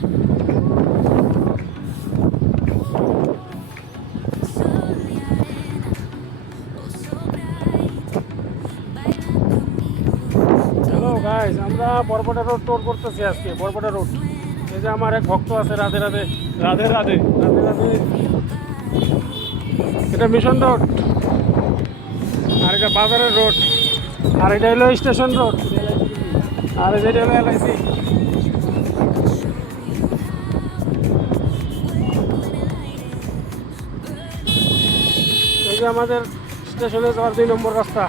Hello guys, আমরা বরপটা road টোর করতেছি আজকে। বরপটা রোড, এই যে আমার এক ভক্ত আছে, রাধে রাধে রাধে রাধে রাধে রাধে। এটা মিশন রোড, আর এটা বাজারের রোড, আর এটা হলো স্টেশন রোড, আর এটা হলো এলআইসি। এই যে আমাদের স্টেশনে যাওয়ার 2 নম্বর রাস্তা।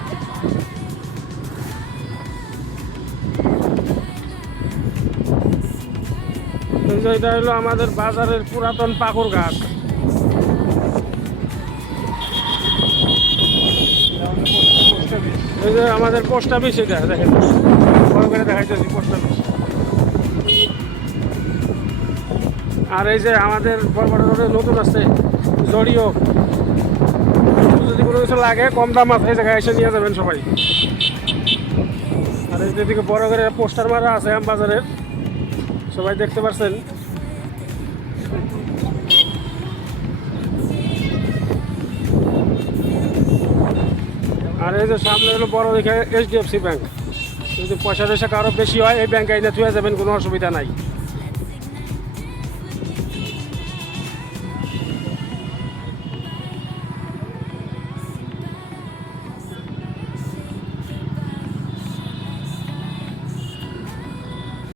এই যে এটা হলো আমাদের বাজারের পুরাতন পাকুর ঘাট। এই যে আমাদের পোস্ট অফিস, এটা দেখেন বড় করে দেখাইতেছি পোস্ট অফিস। আর এই যে আমাদের বরপটা রোডে নতুন আছে জড়িও, যদি কোনো কিছু লাগে কম দাম আছে, এই জায়গায় এসে নিয়ে যাবেন সবাই। আর এই যেদিকে বড় করে পোস্টার মারা আছে আমবাজারের, সবাই দেখতে পাচ্ছেন। আর এই যে সামনে হলো বড় দেখে HDFC ব্যাংক। যদি পয়সা টয়সা কারো বেশি হয়, এই ব্যাংকে এনে থুয়ে যাবেন, কোনো অসুবিধা নাই।